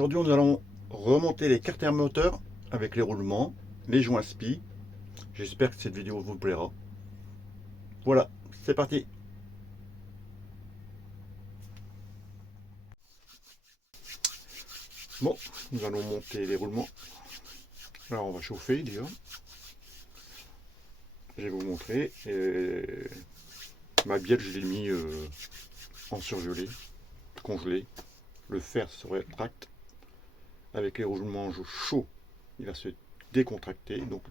Aujourd'hui, nous allons remonter les carters moteurs avec les roulements, les joints spi. J'espère que cette vidéo vous plaira. Voilà, c'est parti. Bon, nous allons monter les roulements. Alors, on va chauffer déjà. Je vais vous montrer. Ma bielle, je l'ai mis en surgelé, congelé. Le fer se rétracte. Avec les roulements chauds, il va se décontracter. Donc,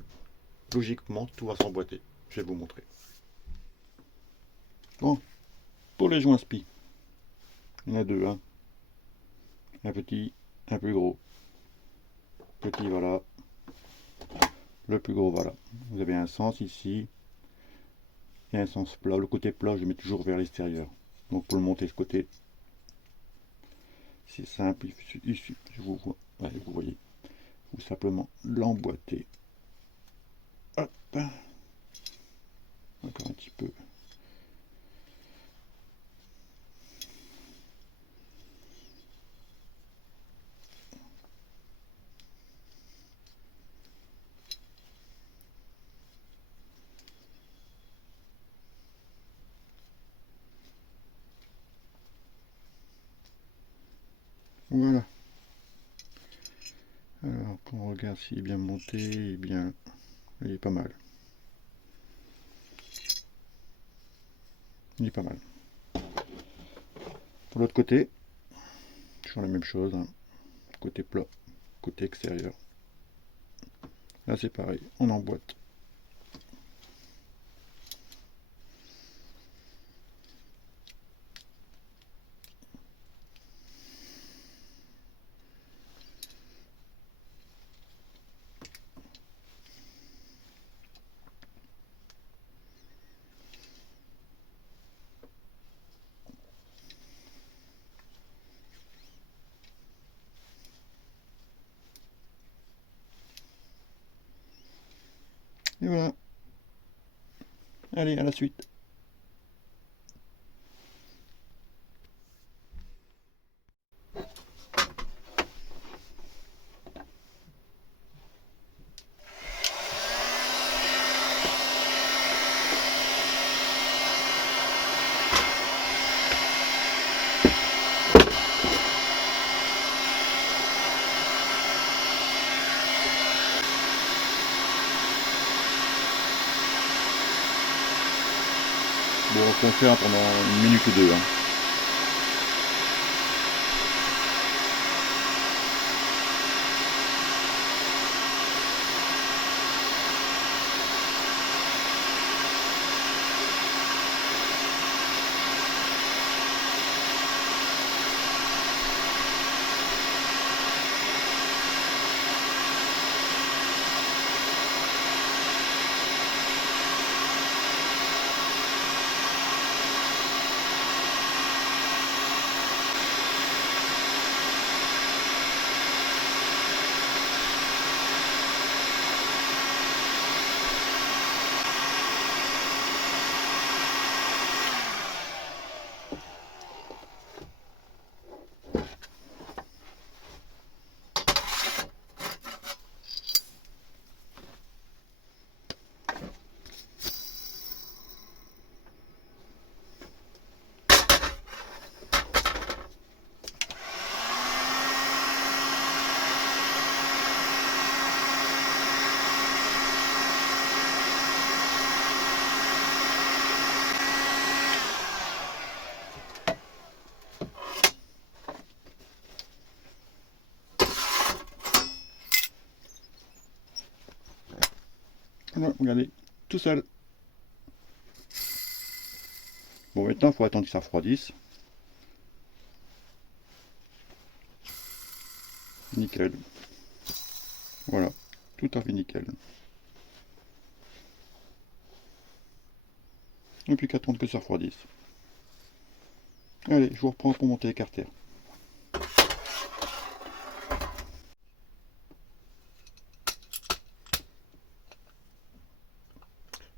logiquement, tout va s'emboîter. Je vais vous montrer. Bon, pour les joints spi, il y en a deux. Hein. Un petit, un plus gros. Petit, voilà. Le plus gros, voilà. Vous avez un sens ici et un sens plat. Le côté plat, je mets toujours vers l'extérieur. Donc pour le monter ce côté, c'est simple. Vous voyez, vous simplement l'emboîter. Hop. Encore un petit peu. Voilà. Alors, quand on regarde s'il est bien monté, eh bien, il est pas mal. Il est pas mal. Pour l'autre côté, toujours la même chose. Hein. Côté plat, côté extérieur. Là, c'est pareil. On emboîte. Et voilà. Allez, à la suite. Bon, on peut faire pendant une minute ou deux. Hein. Voilà, regardez, tout seul. Bon, maintenant, il faut attendre que ça refroidisse. Nickel. Voilà, tout à fait nickel. Et puis qu'attendre que ça refroidisse. Allez, je vous reprends pour monter les carters.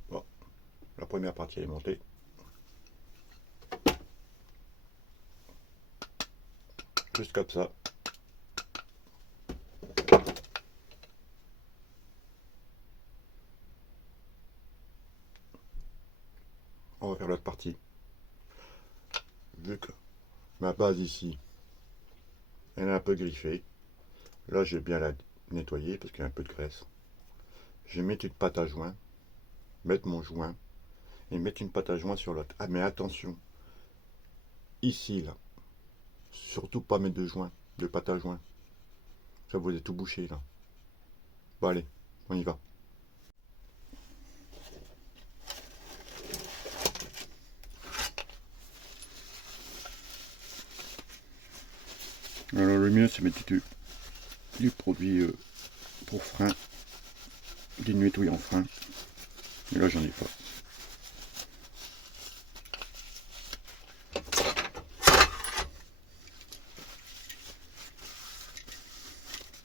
Bon, la première partie est montée. Juste comme ça. partie. Vu que ma base ici, elle est un peu griffée, là je vais bien la nettoyer parce qu'il y a un peu de graisse. Je vais mettre une pâte à joint, mettre mon joint et mettre une pâte à joint sur l'autre. Ah mais attention, ici là, surtout pas mettre de joint, de pâte à joint. Ça vous est tout bouché là. Bon allez, on y va. Alors le mieux c'est mettre du produit pour frein, du nettoyant frein. Mais là j'en ai pas.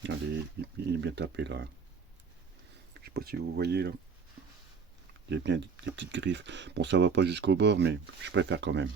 Regardez, il est bien tapé là. Je sais pas si vous voyez là. Il y a bien des petites griffes. Bon, ça va pas jusqu'au bord, mais je préfère quand même.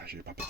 Ah, j'ai pas passé.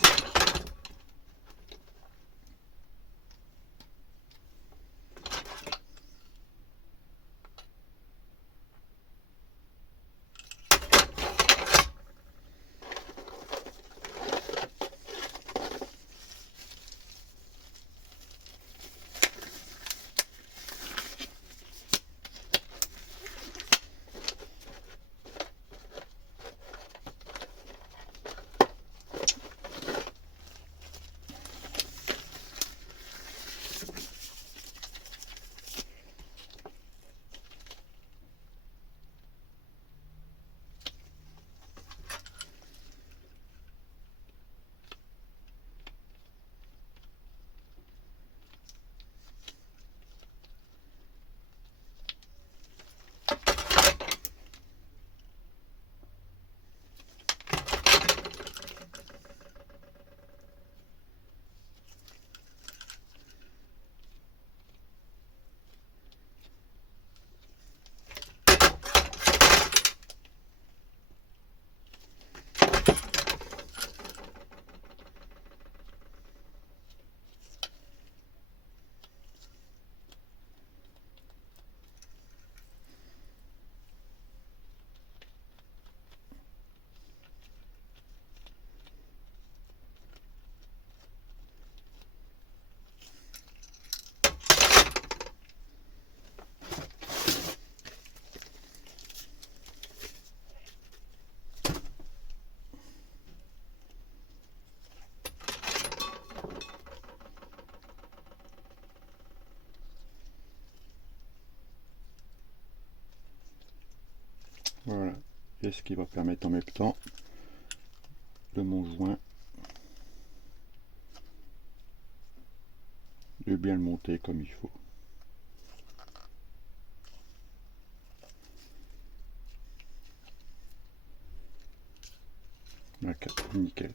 Voilà. Et ce qui va permettre en même temps de mon joint de bien le monter comme il faut. D'accord, nickel.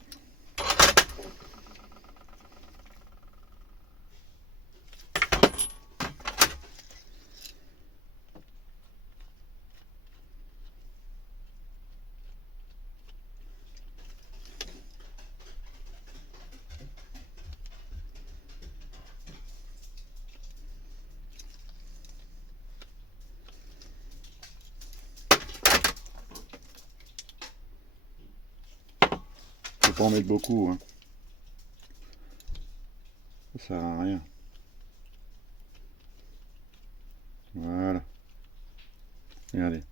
Faut pas en mettre beaucoup, hein. Ça sert à rien. Voilà. Regardez.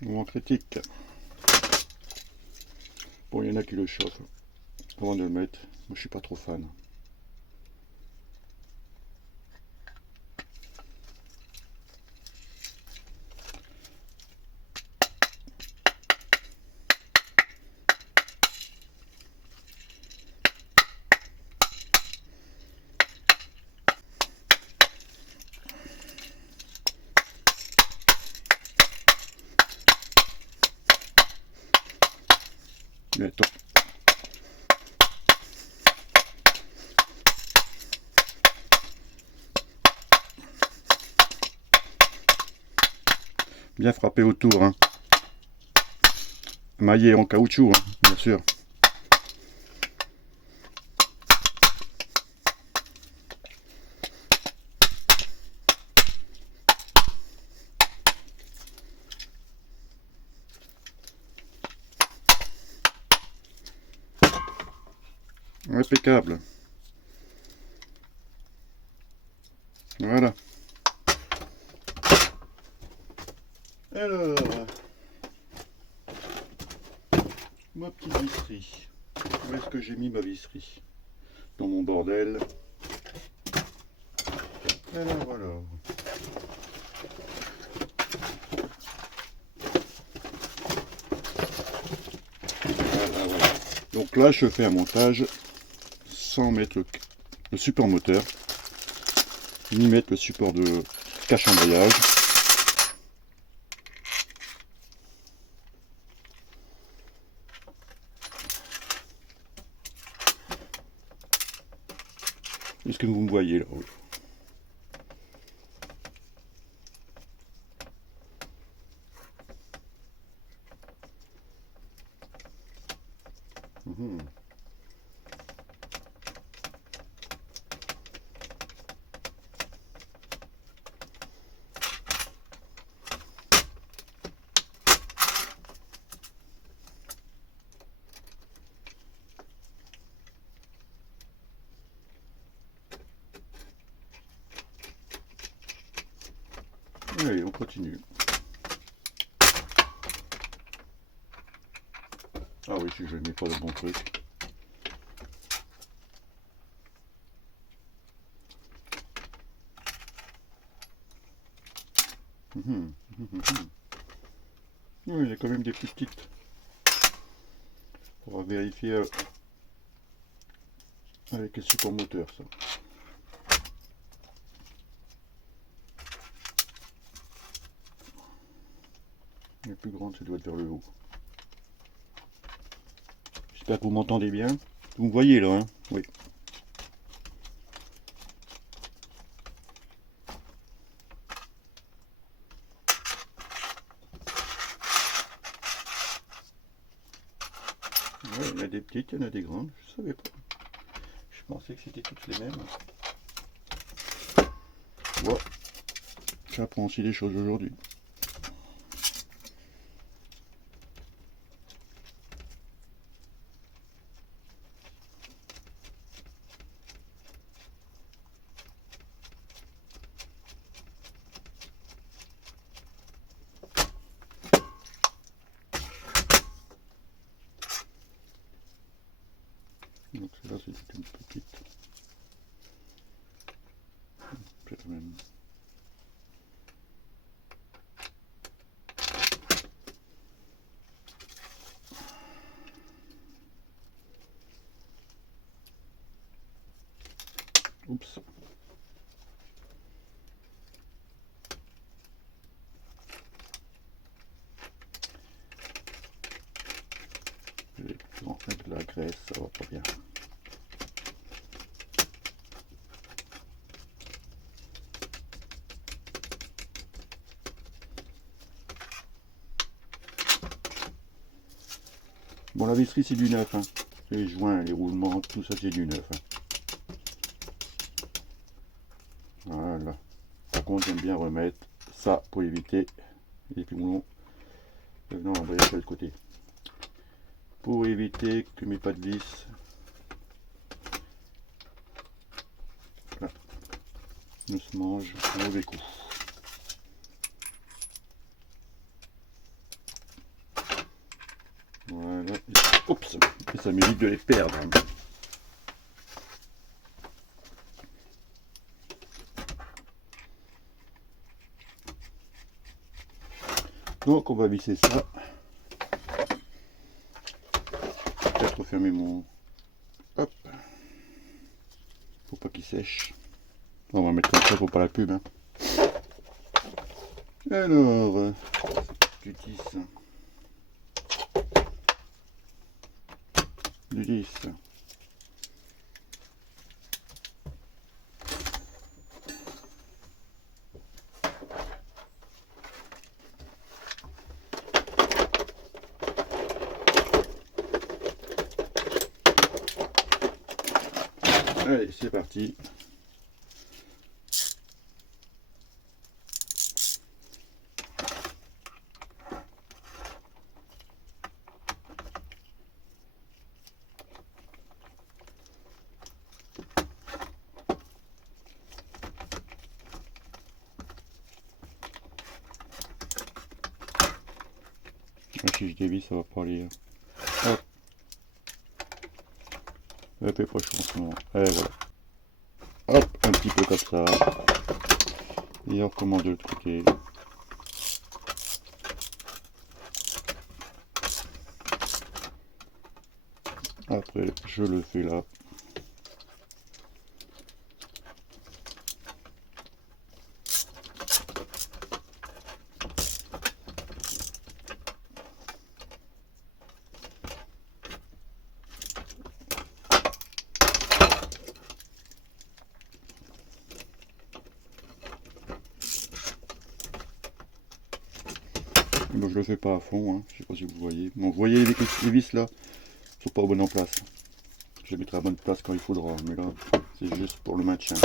Moment critique. Bon, il y en a qui le chauffent. avant de le mettre. Moi je suis pas trop fan. Mais attends. Bien frappé autour, hein. Maillé en caoutchouc, hein, bien sûr. Impeccable. Voilà. Alors, ma petite visserie. Où est-ce que j'ai mis ma visserie? Dans mon bordel. Alors voilà. Voilà, voilà. Donc là, je fais un montage sans mettre le support moteur, ni mettre le support de cache embrayage. Est-ce que vous me voyez là? Mmh. Allez, on continue. Ah oui, si je ne mets pas le bon truc. Oui, il y a quand même des plus petites. On va vérifier avec les supports moteurs ça. Les plus grandes, ça doit être vers le haut. J'espère que vous m'entendez bien. Vous me voyez là, hein? Oui. Ouais, il y en a des petites, il y en a des grandes, je savais pas. Je pensais que c'était toutes les mêmes. Ouais. J'apprends aussi des choses aujourd'hui. Donc celle-là c'est une petite. Peut-être même. Oups. Je vais en mettre de la graisse, ça va pas bien. Bon, la visserie c'est du neuf, hein. Les joints, les roulements, tout ça c'est du neuf. Hein. Voilà. Par contre, j'aime bien remettre ça pour éviter les piments. Non, on va y aller de côté. Pour éviter que mes pas de vis ne se mangent au mauvais coup. Voilà. Oups. Et ça m'évite de les perdre. Donc on va visser ça. Peut-être refermer mon... Hop. Faut pas qu'il sèche. On va mettre comme ça pour pas la pub. Hein. Alors, du 10. Du 10. Allez, c'est parti. Si je dévisse, ça va pas aller. Hop. Un peu proche en ce moment. Et voilà. Hop, un petit peu comme ça. Et on recommence de l'autre côté. Après, je le fais là. Bon, je le fais pas à fond, hein. Je sais pas si vous voyez. Bon, vous voyez les vis là, sont pas au bon en place. Je les mettrai à bonne place quand il faudra, mais là, c'est juste pour le maintien.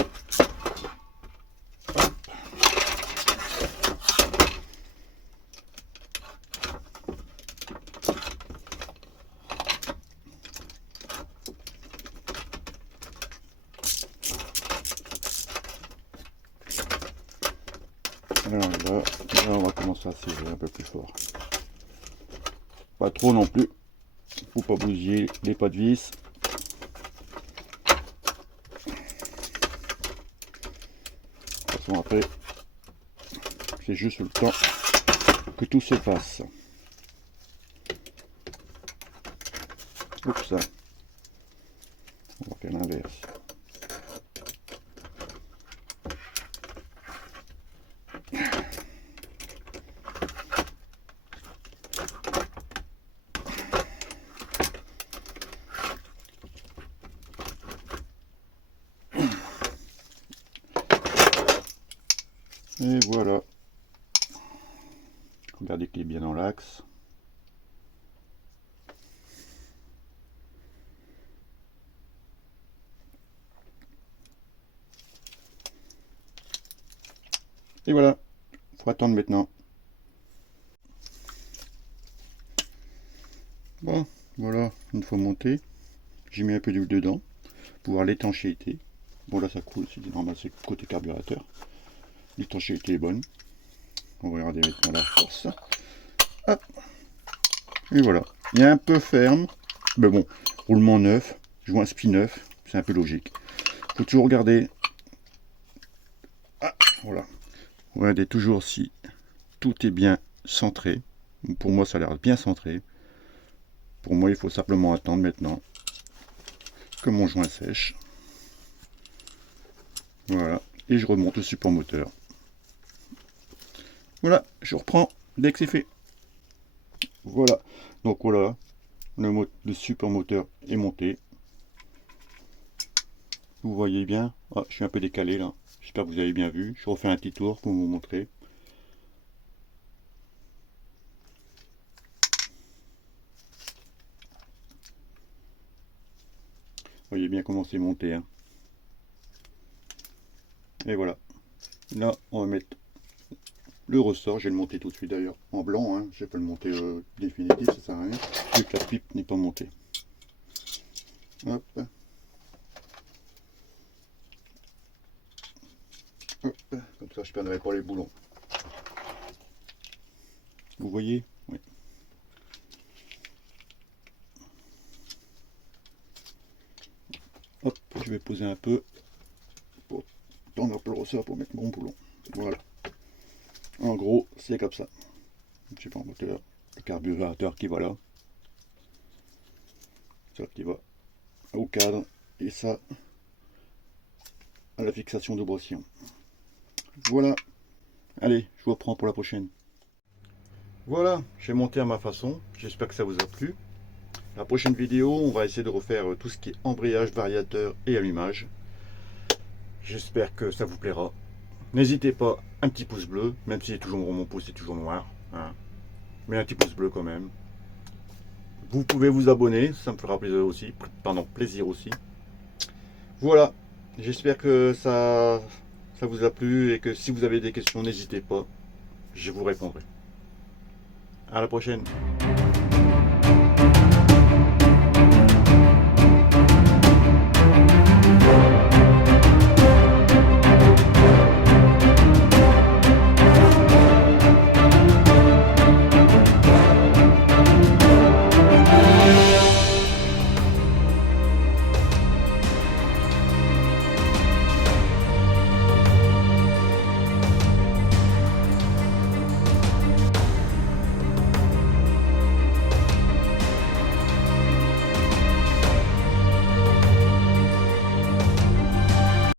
Alors là, on va commencer à serrer un peu plus fort. Pas trop non plus, faut pas bousiller les pas de vis. De toute façon après, c'est juste le temps que tout se fasse. Oups, on va faire l'inverse. Et voilà. Regardez qu'il est bien dans l'axe. Et voilà. Faut attendre maintenant. Bon, voilà, une fois monté, j'ai mis un peu d'huile dedans pour voir l'étanchéité. Bon là ça coule, c'est normal, c'est côté carburateur. L'étanchéité est bonne. On va regarder maintenant la force. Hop. Et voilà. Il est un peu ferme. Mais bon, roulement neuf, joint spi neuf, c'est un peu logique. Faut toujours regarder. Ah, voilà. Regardez toujours si tout est bien centré. Pour moi ça a l'air bien centré. Pour moi il faut simplement attendre maintenant que mon joint sèche. Voilà. Et je remonte le support moteur. Voilà, je reprends dès que c'est fait. Voilà, donc voilà, le support moteur est monté. Vous voyez bien, ah, je suis un peu décalé là, j'espère que vous avez bien vu. Je refais un petit tour pour vous montrer. Vous voyez bien comment c'est monté. Hein. Et voilà, là on va mettre le ressort, je vais le monter tout de suite d'ailleurs, en blanc, hein. Je vais pas le monter définitif, ça sert à rien, vu que la pipe n'est pas montée. Hop. Hop. Comme ça je perdrai pas les boulons. Vous voyez? Oui. Hop, je vais poser un peu pour tendre un peu le ressort pour mettre mon boulon. Voilà. En gros, c'est comme ça. Je sais pas en moteur, le carburateur qui va là. Ça qui va au cadre. Et ça, à la fixation de boissillon. Voilà. Allez, je vous reprends pour la prochaine. Voilà, j'ai monté à ma façon. J'espère que ça vous a plu. La prochaine vidéo, on va essayer de refaire tout ce qui est embrayage, variateur et allumage. J'espère que ça vous plaira. N'hésitez pas, un petit pouce bleu, même si toujours mon pouce est toujours noir. Hein. Mais un petit pouce bleu quand même. Vous pouvez vous abonner, ça me fera plaisir aussi. Pardon, plaisir aussi. Voilà, j'espère que ça vous a plu et que si vous avez des questions, n'hésitez pas. Je vous répondrai. À la prochaine.